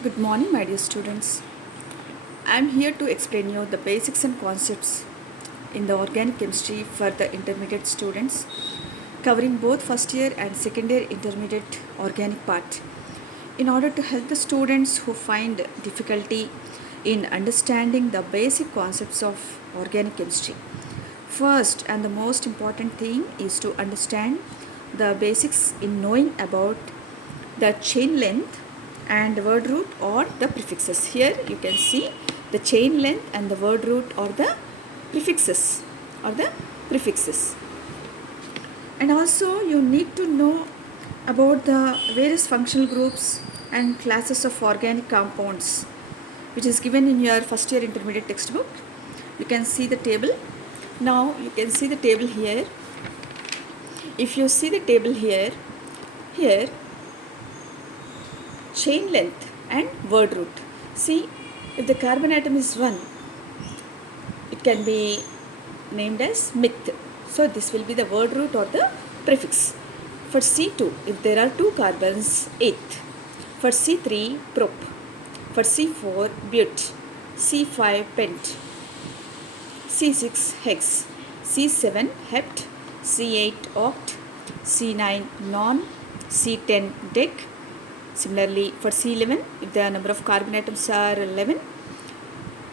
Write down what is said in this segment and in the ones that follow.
Good morning, my dear students. I am here to explain you the basics and concepts in the organic chemistry for the intermediate students, covering both first year and second year intermediate organic part, in order to help the students who find difficulty in understanding the basic concepts of organic chemistry. First and the most important thing is to understand the basics in knowing about the chain length and word root or the prefixes. Here you can see the chain length and the word root or the prefixes or the prefixes. And also you need to know about the various functional groups and classes of organic compounds, which is given in your first year intermediate textbook. You can see the table. Now you can see the table here. If you see the table here chain length and word root. See, if the carbon atom is 1, it can be named as meth. So this will be the word root or the prefix. For C2, if there are 2 carbons, eth. For C3, prop. For C4, but. C5, pent. C6, hex. C7, hept. C8, oct. C9, non. C10, dec. Similarly, for C11, if the number of carbon atoms are 11,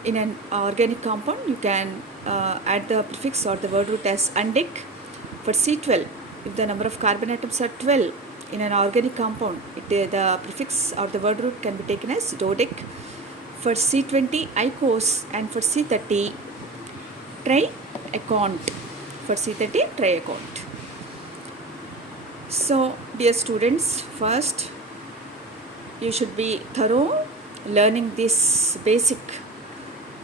in an organic compound, you can add the prefix or the word root as undec. For C12, if the number of carbon atoms are 12, in an organic compound, the prefix or the word root can be taken as dodec. For C20, icos, and for C30, triacont. For C30, triacont. So, dear students, first you should be thorough learning this basic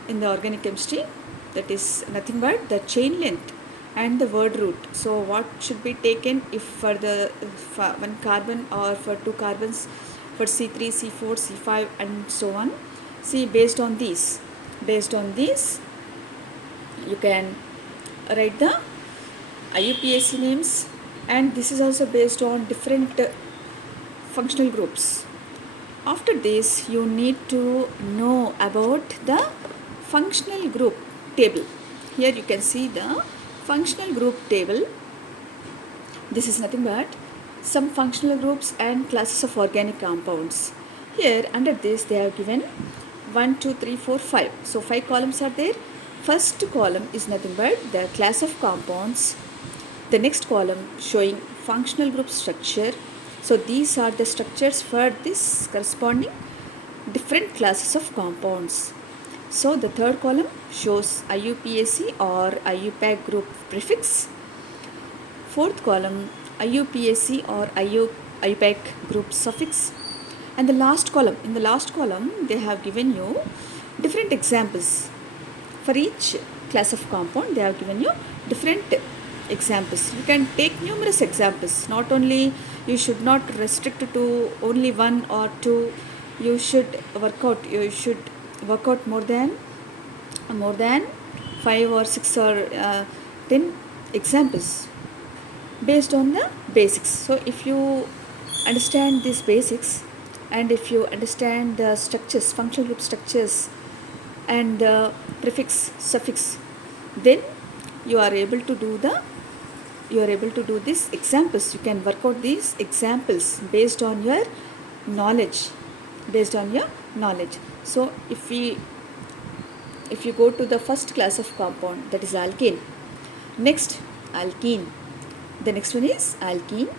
in the organic chemistry, that is nothing but the chain length and the word root. So what should be taken if for one carbon or for 2 carbons, for C3, C4, C5 and so on. See, based on these you can write the IUPAC names, and this is also based on different functional groups. After this, you need to know about the functional group table. Here you can see the functional group table. This is nothing but some functional groups and classes of organic compounds. Here under this they have given 1, 2, 3, 4, 5. So 5 columns are there. First column is nothing but the class of compounds. The next column showing functional group structure. So these are the structures for this corresponding different classes of compounds. So the third column shows IUPAC or IUPAC group prefix. Fourth column IUPAC or IUPAC group suffix. And the last column, in the last column they have given you different examples. For each class of compound they have given you different examples. You can take numerous examples. Not only, you should not restrict to only 1 or 2. You should work out more than 5 or 6 or 10 examples based on the basics. So if you understand these basics and if you understand the structures, functional group structures and the prefix, suffix, then you are able to do these examples. You can work out these examples based on your knowledge. So if you go to the first class of compound, that is alkane. Next, alkene. The next one is alkene,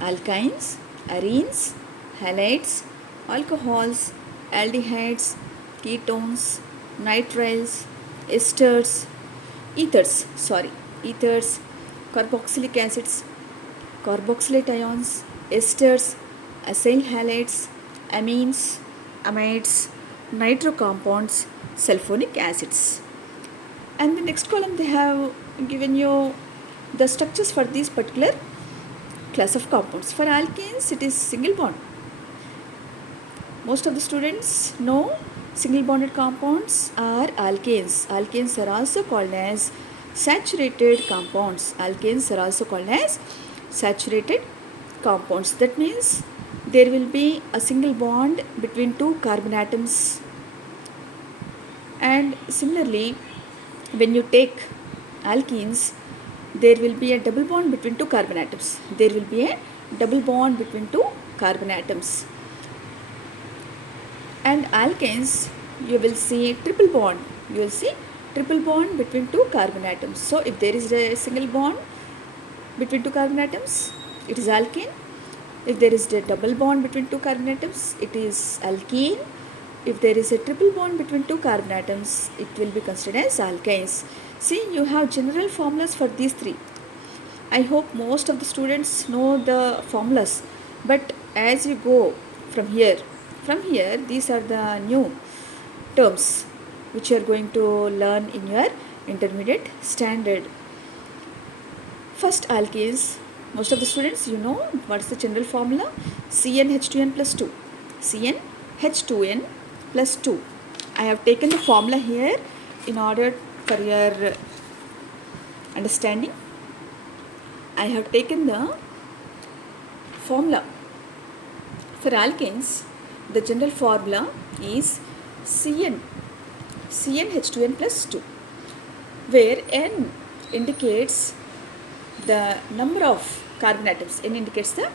alkynes, arenes, halides, alcohols, aldehydes, ketones, nitriles, esters, ethers, carboxylic acids, carboxylate ions, esters, acyl halides, amines, amides, nitro compounds, sulfonic acids. And the next column they have given you the structures for this particular class of compounds. For alkanes, it is single bond. Most of the students know single bonded compounds are alkanes. Alkanes are also called as saturated compounds. Alkanes are also called as saturated compounds. That means there will be a single bond between two carbon atoms. And similarly, when you take alkenes, there will be a double bond between two carbon atoms. There will be a double bond between two carbon atoms. And alkanes, you will see triple bond. You will see triple bond between two carbon atoms. So if there is a single bond between two carbon atoms, it is alkane. If there is a double bond between two carbon atoms, it is alkene. If there is a triple bond between two carbon atoms, it will be considered as alkanes. See, you have general formulas for these three. I hope most of the students know the formulas, but as you go from here, these are the new terms which you are going to learn in your intermediate standard. First, alkenes. Most of the students, you know what is the general formula? CnH2n plus 2. CnH2n plus 2. I have taken the formula here in order for your understanding. I have taken the formula. For alkenes, the general formula is CnH2n plus 2, where N indicates the number of carbon atoms. N indicates the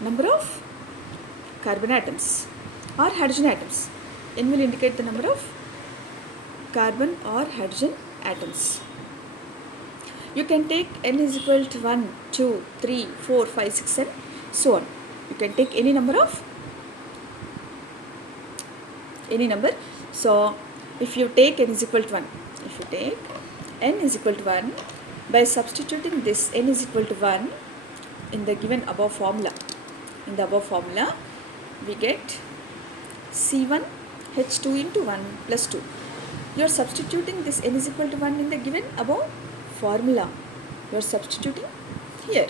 number of carbon atoms or hydrogen atoms. N will indicate the number of carbon or hydrogen atoms. You can take N is equal to 1, 2, 3, 4, 5, 6, 7, so on. You can take any number. So if you take N is equal to 1, by substituting this N is equal to 1 in the given above formula, we get C1H2 into 1 plus 2. You are substituting this N is equal to 1 in the given above formula. You are substituting here.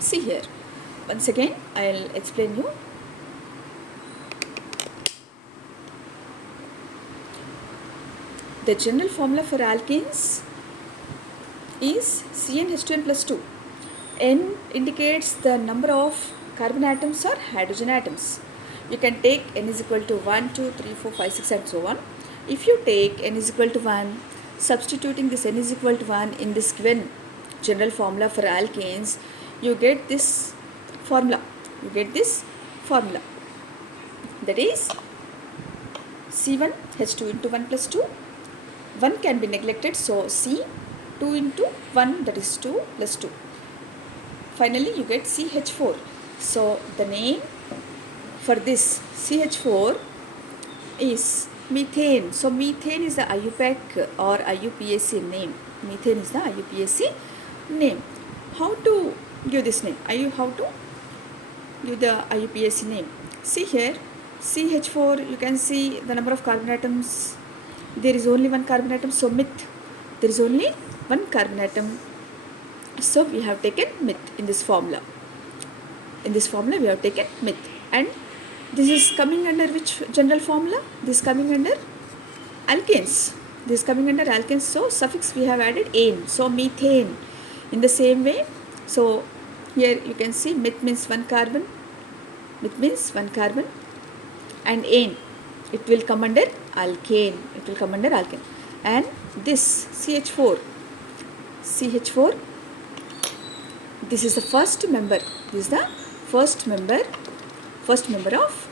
See here. Once again, I will explain you. The general formula for alkenes is CnH2n plus 2. N indicates the number of carbon atoms or hydrogen atoms. You can take N is equal to 1, 2, 3, 4, 5, 6 and so on. If you take N is equal to 1, substituting this N is equal to 1 in this given general formula for alkanes, you get this formula. That is C1H2 into 1 plus 2. 1 can be neglected, so C 2 into 1, that is 2 plus 2. Finally, you get CH4. So the name for this CH4 is methane. So methane is the IUPAC or IUPAC name. How to give this name? How to give the IUPAC name? See here, CH4, you can see the number of carbon atoms. There is only one carbon atom, so meth. There is only one carbon atom, so we have taken meth in this formula. We have taken meth, and this is coming under which general formula? This is coming under alkanes. So suffix we have added ane, so methane. In the same way, so here you can see meth means one carbon, and ane, it will come under alkane. And this CH4, this is the first member. First member of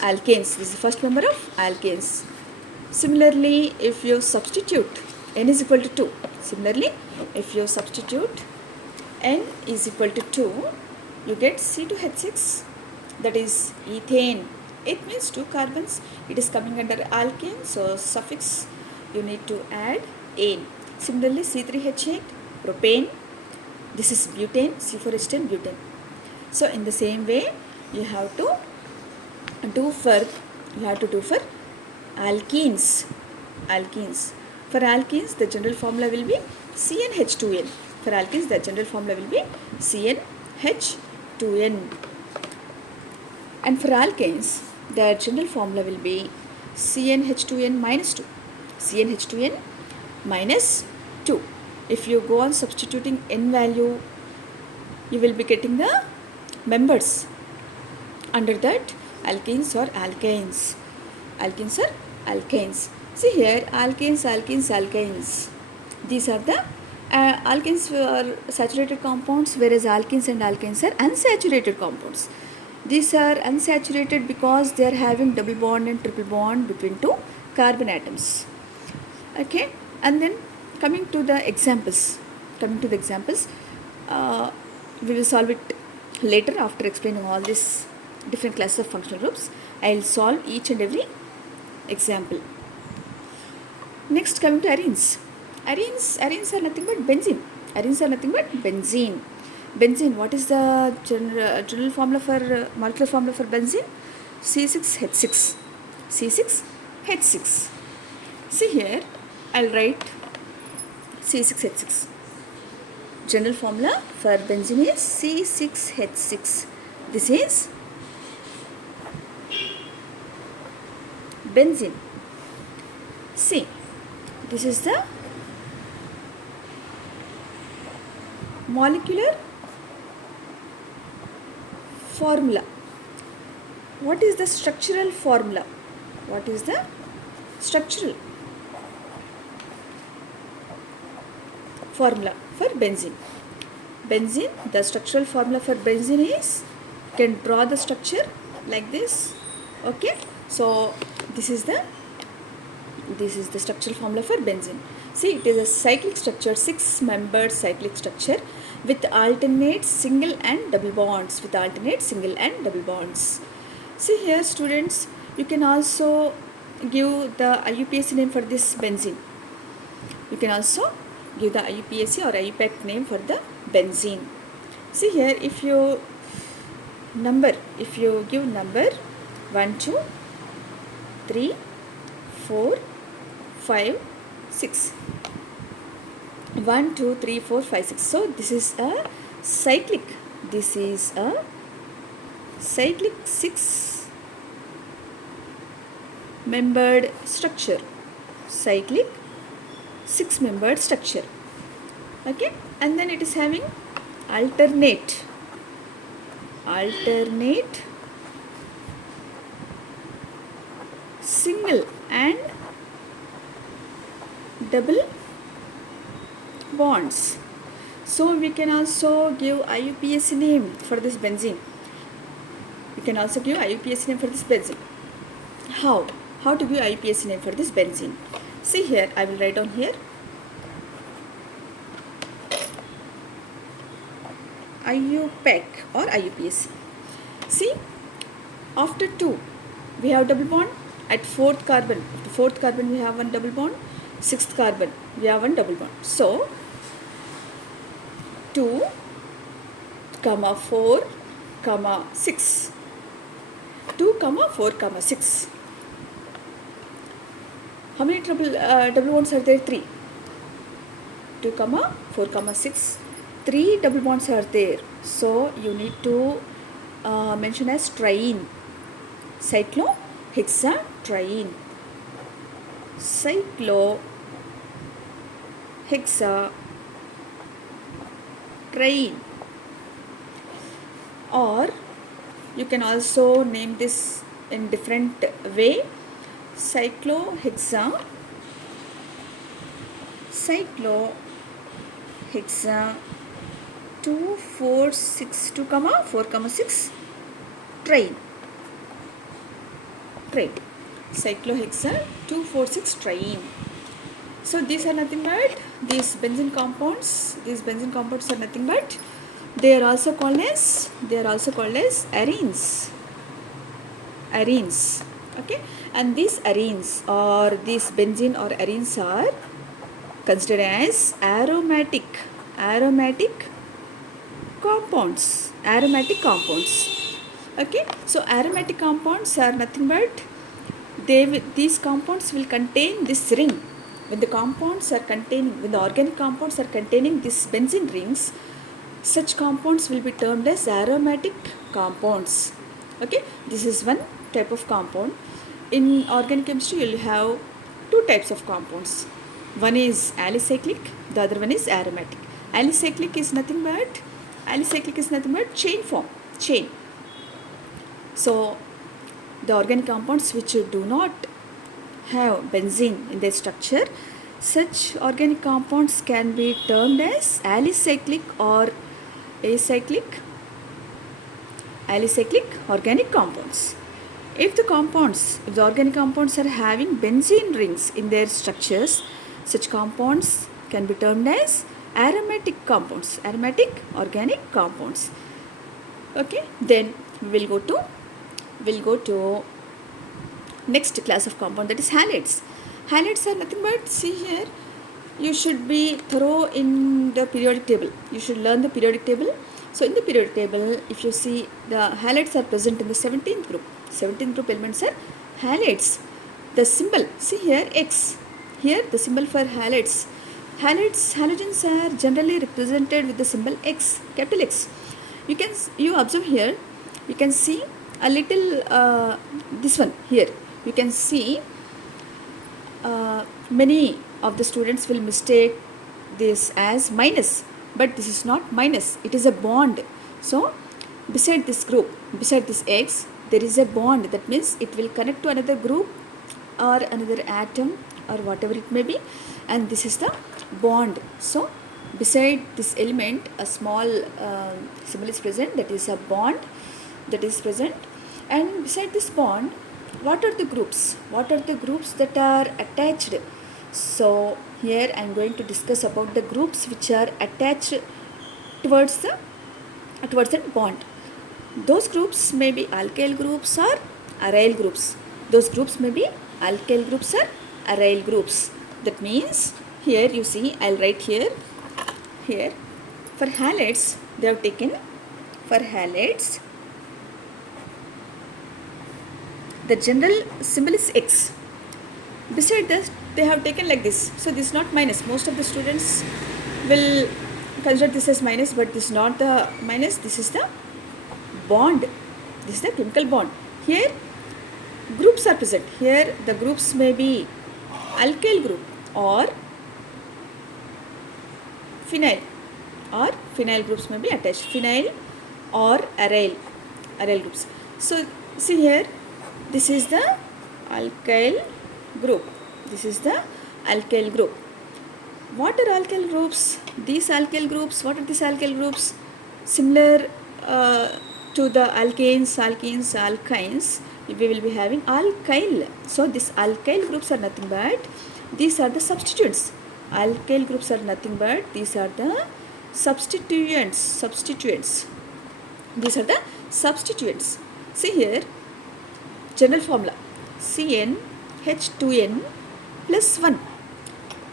alkanes. Similarly, if you substitute N is equal to 2, you get C2H6, that is ethane. It means two carbons. It is coming under alkane, so suffix you need to add ane. Similarly, C3H8, propane. This is butane, C4H10, butane. So in the same way, you have to do for alkenes. For alkenes, the general formula will be CnH2n. And for alkanes, their general formula will be CnH2n minus 2. If you go on substituting N value, you will be getting the members. Under that, alkenes or alkanes. Alkenes or alkanes. See here, alkanes, alkenes, alkanes. These are the alkanes are saturated compounds, whereas alkenes and alkanes are unsaturated compounds. These are unsaturated because they are having double bond and triple bond between two carbon atoms. Okay, and then coming to the examples. We will solve it later after explaining all these different classes of functional groups. I will solve each and every example. Next, coming to arenes. Arenes are nothing but benzene. Benzene, what is the general formula for molecular formula for benzene? C6H6. C6H6. See here, I'll write C6H6. General formula for benzene is C6H6. This is benzene. See, this is the molecular formula. What is the structural formula? What is the structural formula for benzene? Benzene, the structural formula for benzene is, you can draw the structure like this. Okay, so this is the structural formula for benzene. See, it is a cyclic structure, 6-membered cyclic structure with alternate single and double bonds. See here, students, you can also give the IUPAC name for this benzene. You can also give the IUPAC or IUPAC name for the benzene. See here, if you give number 1, 2, 3, 4, 5, 6. 1, 2, 3, 4, 5, 6. So this is a cyclic. 6-membered structure. Cyclic 6-membered structure. Okay, and then it is having alternate single and double bonds. So we can also give IUPAC name for this benzene. How to give IUPAC name for this benzene? See here, I will write down here. IUPAC or IUPAC. See, after 2 we have double bond. At 4th carbon, we have one double bond. 6th carbon, we have one double bond. So 2, 4, 6. 2, 4, 6. How many double bonds are there? 3. 2, 4, 6. 3 double bonds are there. So you need to mention as triene. Cyclohexatriene. Or you can also name this in different way. Cyclohexa 2, 4, 6, 2, 4, 6 triene. Cyclohexa 2, 4, 6 triene. So these are nothing but these benzene compounds. These benzene compounds are nothing but they are also called as arenes. Okay, and these arenes or these benzene or arenes are considered as aromatic compounds. Okay, so aromatic compounds are nothing but these compounds will contain this ring. When the organic compounds are containing these benzene rings, such compounds will be termed as aromatic compounds. Okay, this is one type of compound. In organic chemistry, you will have 2 types of compounds. One is alicyclic, the other one is aromatic. Alicyclic is nothing but chain form. So the organic compounds which do not have benzene in their structure, such organic compounds can be termed as alicyclic or alicyclic organic compounds. If the organic compounds are having benzene rings in their structures, such compounds can be termed as aromatic organic compounds. Okay, then we'll go to next class of compound, that is halides. Halides are nothing but, see here, you should be thorough in the periodic table. You should learn the periodic table. So in the periodic table, if you see, the halides are present in the 17th group. 17th group elements are halides. The symbol, see here, X. Here the symbol for halides. Halogens are generally represented with the symbol X, capital X. You observe here, you can see a little this one here. You can see many of the students will mistake this as minus, but this is not minus, it is a bond. So beside this group, beside this X, there is a bond. That means it will connect to another group or another atom or whatever it may be, and this is the bond. So beside this element, a small symbol is present, that is a bond that is present. And beside this bond, what are the groups? What are the groups that are attached? So here I am going to discuss about the groups which are attached towards the bond. Those groups may be alkyl groups or aryl groups. Those groups may be alkyl groups or aryl groups. That means here you see, I'll write here for halides, they have taken, for halides the general symbol is X. Beside this, they have taken like this. So this is not minus. Most of the students will consider this as minus, but this is not the minus. This is the bond. This is the chemical bond. Here groups are present. Here the groups may be alkyl group or phenyl, groups may be attached. Phenyl or aryl groups. So see here, this is the alkyl group. This is the alkyl group. What are alkyl groups? These alkyl groups, what are these alkyl groups? Similar to the alkanes, alkynes, we will be having alkyl. So these alkyl groups are nothing but, these are the substituents. Alkyl groups are nothing but, these are the substituents. These are the substituents. See here, general formula, CnH2n plus 1.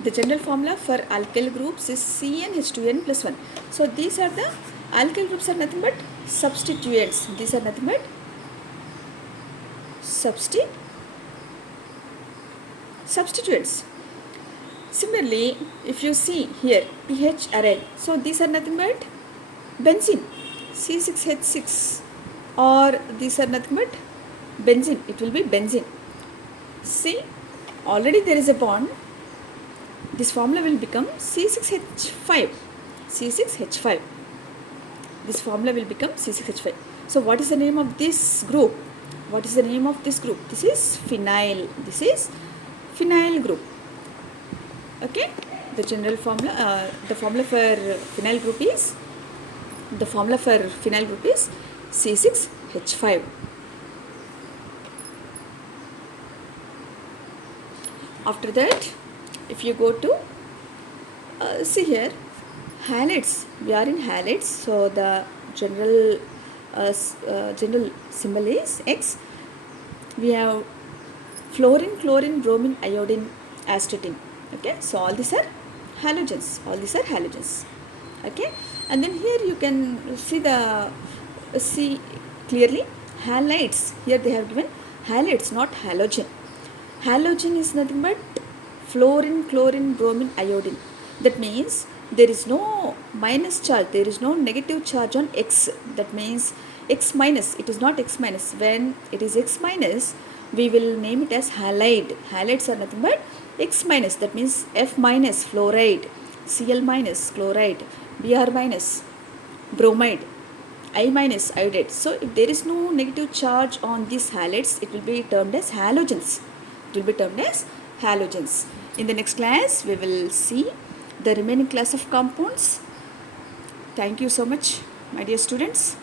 The general formula for alkyl groups is CnH2n plus 1. So these are the alkyl groups are nothing but substituents. These are nothing but substituents. Similarly, if you see here pH aryl, so these are nothing but benzene, C6H6, or these are nothing but benzene. It will be benzene. See, already there is a bond. This formula will become C6H5. This formula will become C6H5. So what is the name of this group? This is phenyl. This is phenyl group. Okay, the general formula, the formula for phenyl group is C6H5. After that, if you go to see here, halides, we are in halides. So the general symbol is X. We have fluorine, chlorine, bromine, iodine, astatine. Okay, so all these are halogens. Okay, and then here you can see clearly halides. Here they have given halides, not halogen. Halogen is nothing but fluorine, chlorine, bromine, iodine. That means there is no minus charge, there is no negative charge on X. That means X minus, it is not X minus. When it is X minus, we will name it as halide. Halides are nothing but X minus. That means F minus fluoride, Cl minus chloride, Br minus bromide, I minus iodide. So if there is no negative charge on these halides, it will be termed as halogens. It will be termed as halogens. In the next class, we will see the remaining class of compounds. Thank you so much, my dear students.